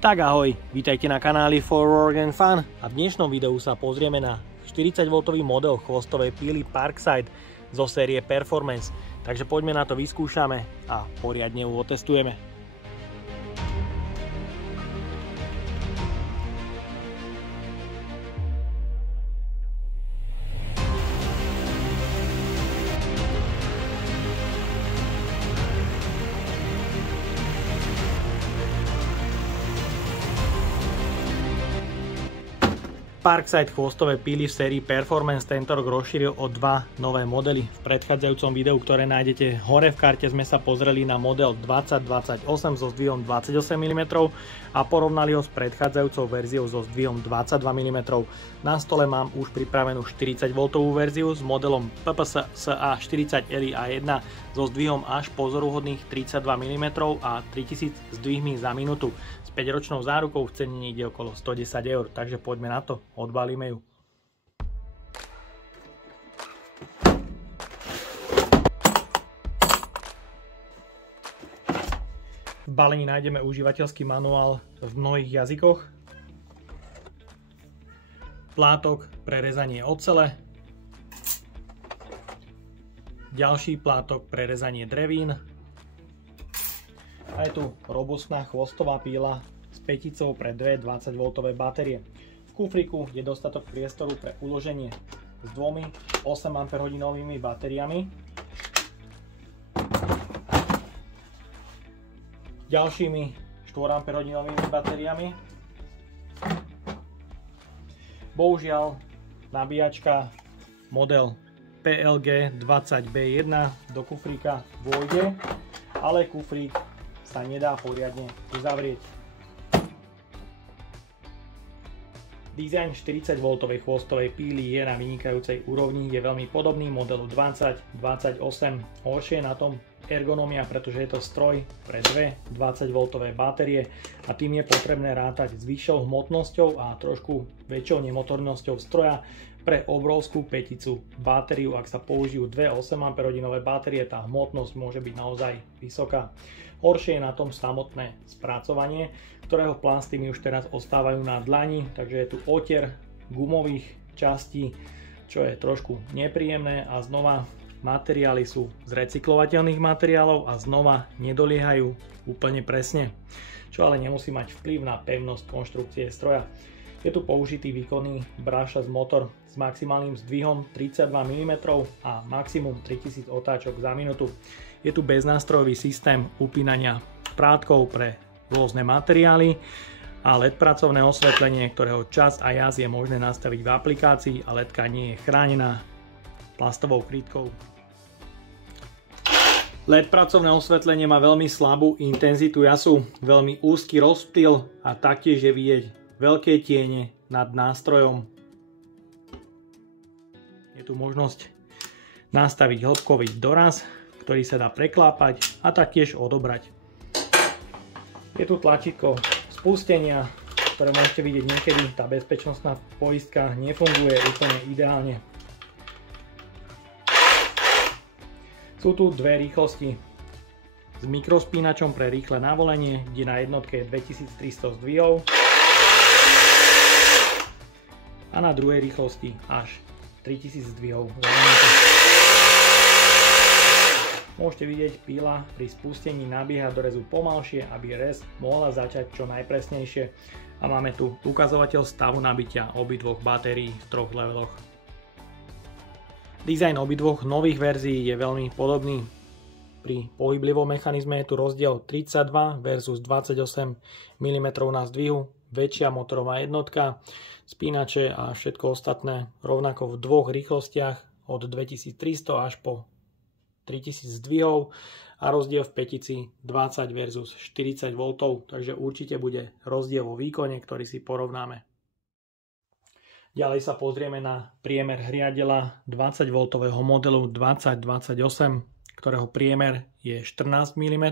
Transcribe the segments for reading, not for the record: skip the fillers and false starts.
Tak ahoj, vítajte na kanáli For Work and Fun a v dnešnom videu sa pozrieme na 40V model chvostovej píly Parkside zo série Performance. Takže poďme na to, vyskúšame a poriadne ju otestujeme. Parkside chvostové píly v sérii Performance tento rok rozšíril o dva nové modely. V predchádzajúcom videu, ktoré nájdete hore v karte, sme sa pozreli na model 2028 so zdvihom 28 mm a porovnali ho s predchádzajúcou verziou so zdvihom 22 mm. Na stole mám už pripravenú 40V verziu s modelom PPS SA40 LI-A1 so zdvihom až pozoruhodných 32 mm a 3000 zdvihmi za minútu. S 5-ročnou zárukou v cene ide okolo 110 €, takže poďme na to, odbalíme ju. V balení nájdeme užívateľský manuál v mnohých jazykoch, plátok pre rezanie ocele, ďalší plátok pre rezanie drevín, a je tu robustná chvostová píla s päticou pre dve 20V batérie. V kufriku je dostatok priestoru pre uloženie s dvomi 8Ah batériami, ďalšími 4Ah batériami. Bohužiaľ nabíjačka model PLG 20B1 do kufríka vôjde, ale kufrík sa nedá poriadne uzavrieť. Dizajn 40V chvostovej píly je na vynikajúcej úrovni, je veľmi podobný modelu 2028. Horšie je na tom ergonomia, pretože je to stroj pre dve 20V batérie a tým je potrebné rátať s vyššou hmotnosťou a trošku väčšou nemotornosťou stroja. Pre obrovskú päticu batériu, ak sa použijú dve 8Ah batérie, tá hmotnosť môže byť naozaj vysoká. Horšie je na tom samotné spracovanie, ktorého plasty mi už teraz ostávajú na dlani, takže je tu otier gumových častí, čo je trošku nepríjemné a znova materiály sú z recyklovateľných materiálov a znova nedoliehajú úplne presne, čo ale nemusí mať vplyv na pevnosť konštrukcie stroja. Je tu použitý výkonný brushless motor s maximálnym zdvihom 32 mm a maximum 3000 otáčok za minútu. Je tu beznástrojový systém upínania prátkou pre rôzne materiály a LED pracovné osvetlenie, ktorého čas a jas je možné nastaviť v aplikácii a LEDka nie je chránená plastovou krytkou. LED pracovné osvetlenie má veľmi slabú intenzitu jasu, veľmi úzky rozptyl a taktiež je vidieť veľké tiene nad nástrojom. Je tu možnosť nastaviť hĺbkový doraz, ktorý sa dá preklápať a taktiež odobrať. Je tu tlačítko spustenia, ktoré môžete vidieť niekedy, tá bezpečnostná poistka nefunguje úplne ideálne. Sú tu dve rýchlosti s mikrospínačom pre rýchle navolenie, kde na jednotke je 2300 zdvihov a na druhej rýchlosti až 3000 zdvihov. Môžete vidieť, píla pri spustení nabieha do rezu pomalšie, aby rez mohla začať čo najpresnejšie. A máme tu ukazovateľ stavu nabitia obidvoch batérií v troch leveloch. Dizajn obidvoch nových verzií je veľmi podobný. Pri pohyblivom mechanizme je tu rozdiel 32 versus 28 mm na zdvihu, väčšia motorová jednotka, spínače a všetko ostatné rovnako v dvoch rýchlostiach od 2300 až po 3000 zdvihov a rozdiel v pätici 20 versus 40V, takže určite bude rozdiel vo výkone, ktorý si porovnáme. Ďalej sa pozrieme na priemer hriadela 20V modelu 2028, ktorého priemer je 14 mm,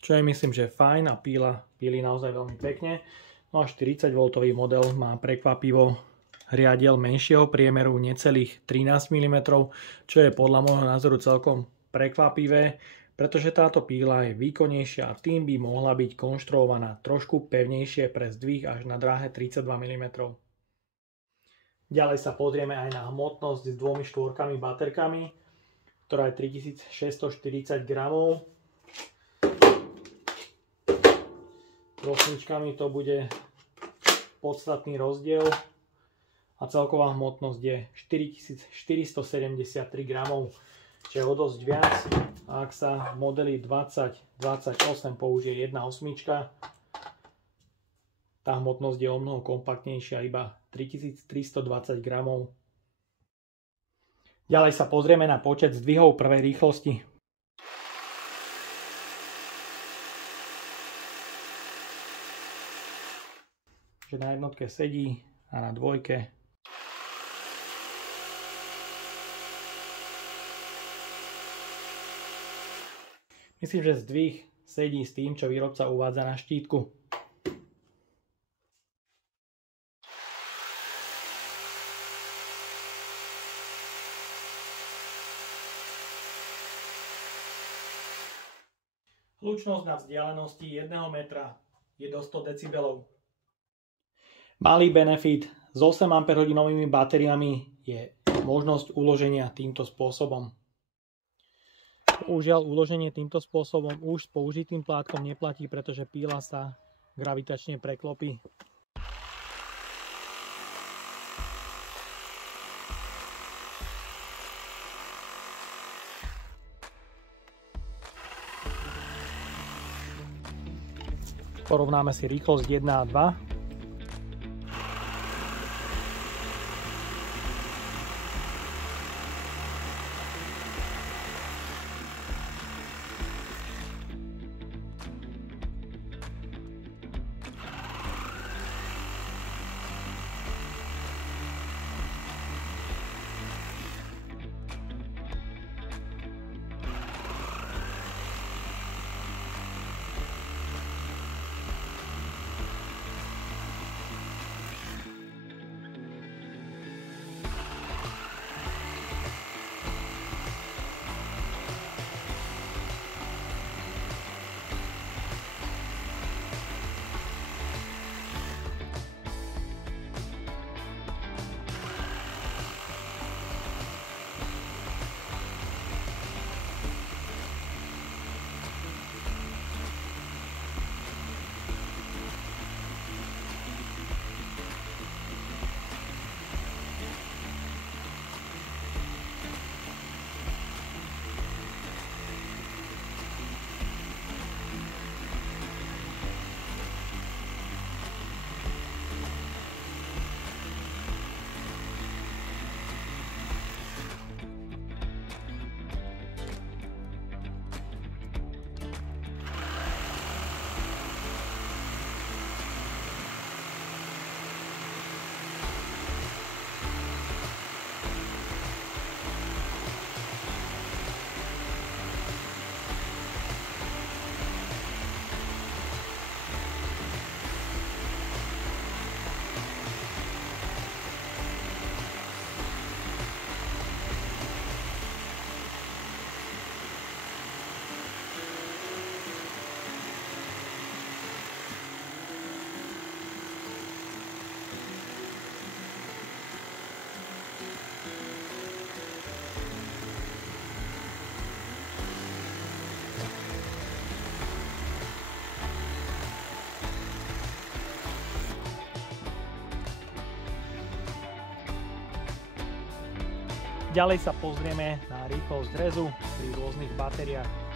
čo je myslím, že fajn a píli naozaj veľmi pekne. No a 40V model má prekvapivo hriadiel menšieho priemeru necelých 13 mm, čo je podľa môjho názoru celkom prekvapivé. pretože táto píla je výkonnejšia a tým by mohla byť konštruovaná trošku pevnejšie pre zdvih až na dráhe 32 mm. Ďalej sa pozrieme aj na hmotnosť s dvomi štvorkami baterkami, ktorá je 3640 gramov. S osmičkami to bude podstatný rozdiel a celková hmotnosť je 4473 gramov, čo je o dosť viac. Ak sa v modeli 2028 použije jedna osmička, tá hmotnosť je o mnoho kompaktnejšia, iba 3320 gramov. Ďalej sa pozrieme na počet zdvihov prvej rýchlosti. Že na jednotke sedí a na dvojke myslím, že zdvih sedí s tým, čo výrobca uvádza na štítku. Hlučnosť na vzdialenosti 1 metra je do 100 decibelov. Malý benefit s 8 Ah batériami je možnosť uloženia týmto spôsobom. Bohužiaľ, uloženie týmto spôsobom už s použitým plátkom neplatí, pretože píla sa gravitačne preklopí. Porovnáme si rýchlosť 1 a 2. Ďalej sa pozrieme na rýchlosť rezu pri rôznych batériách.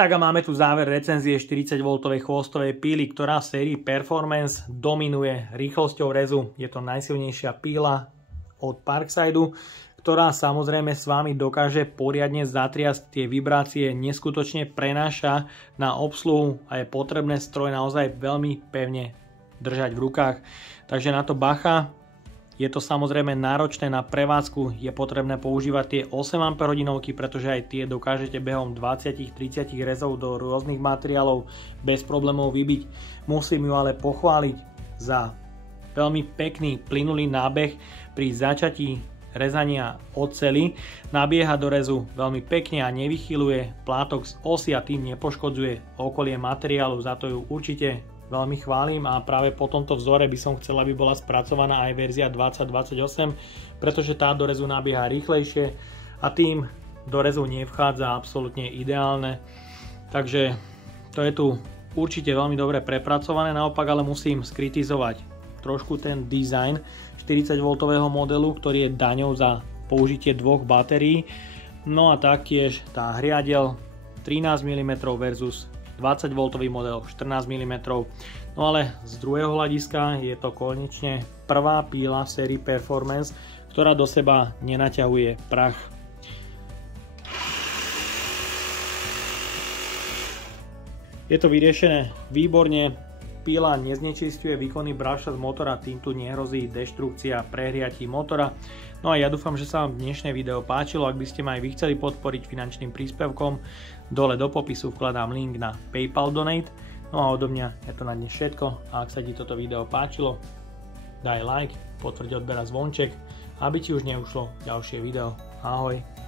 Tak a máme tu záver recenzie 40V chvostovej píly, ktorá v sérii Performance dominuje rýchlosťou rezu. Je to najsilnejšia píla od Parksideu, ktorá samozrejme s vami dokáže poriadne zatriasť tie vibrácie, neskutočne prenáša na obsluhu a je potrebné stroj naozaj veľmi pevne držať v rukách. Takže na to bacha. Je to samozrejme náročné na prevádzku, je potrebné používať tie 8Ah, pretože aj tie dokážete behom 20-30 rezov do rôznych materiálov bez problémov vybiť. Musím ju ale pochváliť za veľmi pekný plynulý nábeh pri začatí rezania oceli. Nabieha do rezu veľmi pekne a nevychyluje plátok z osy a tým nepoškodzuje okolie materiálu, za to ju určite veľmi chválim a práve po tomto vzore by som chcel, aby bola spracovaná aj verzia 2028, pretože tá do rezu nabieha rýchlejšie a tým do rezu nevchádza absolútne ideálne. Takže to je tu určite veľmi dobre prepracované, naopak ale musím skritizovať trošku ten dizajn 40V modelu, ktorý je daňou za použitie dvoch batérií. No a taktiež tá hriadeľ 13 mm versus 20V model 14 mm. No ale z druhého hľadiska je to konečne prvá píla v sérii Performance, ktorá do seba nenaťahuje prach. Je to vyriešené výborne, píla neznečisťuje výkonný brushless motora, tým tu nehrozí deštrukcia prehriatí motora. No a ja dúfam, že sa vám dnešné video páčilo. Ak by ste ma aj vy chceli podporiť finančným príspevkom, dole do popisu vkladám link na PayPal Donate. No a odo mňa je to na dnes všetko. A ak sa ti toto video páčilo, daj like, potvrď odber a zvonček, aby ti už neušlo ďalšie video. Ahoj.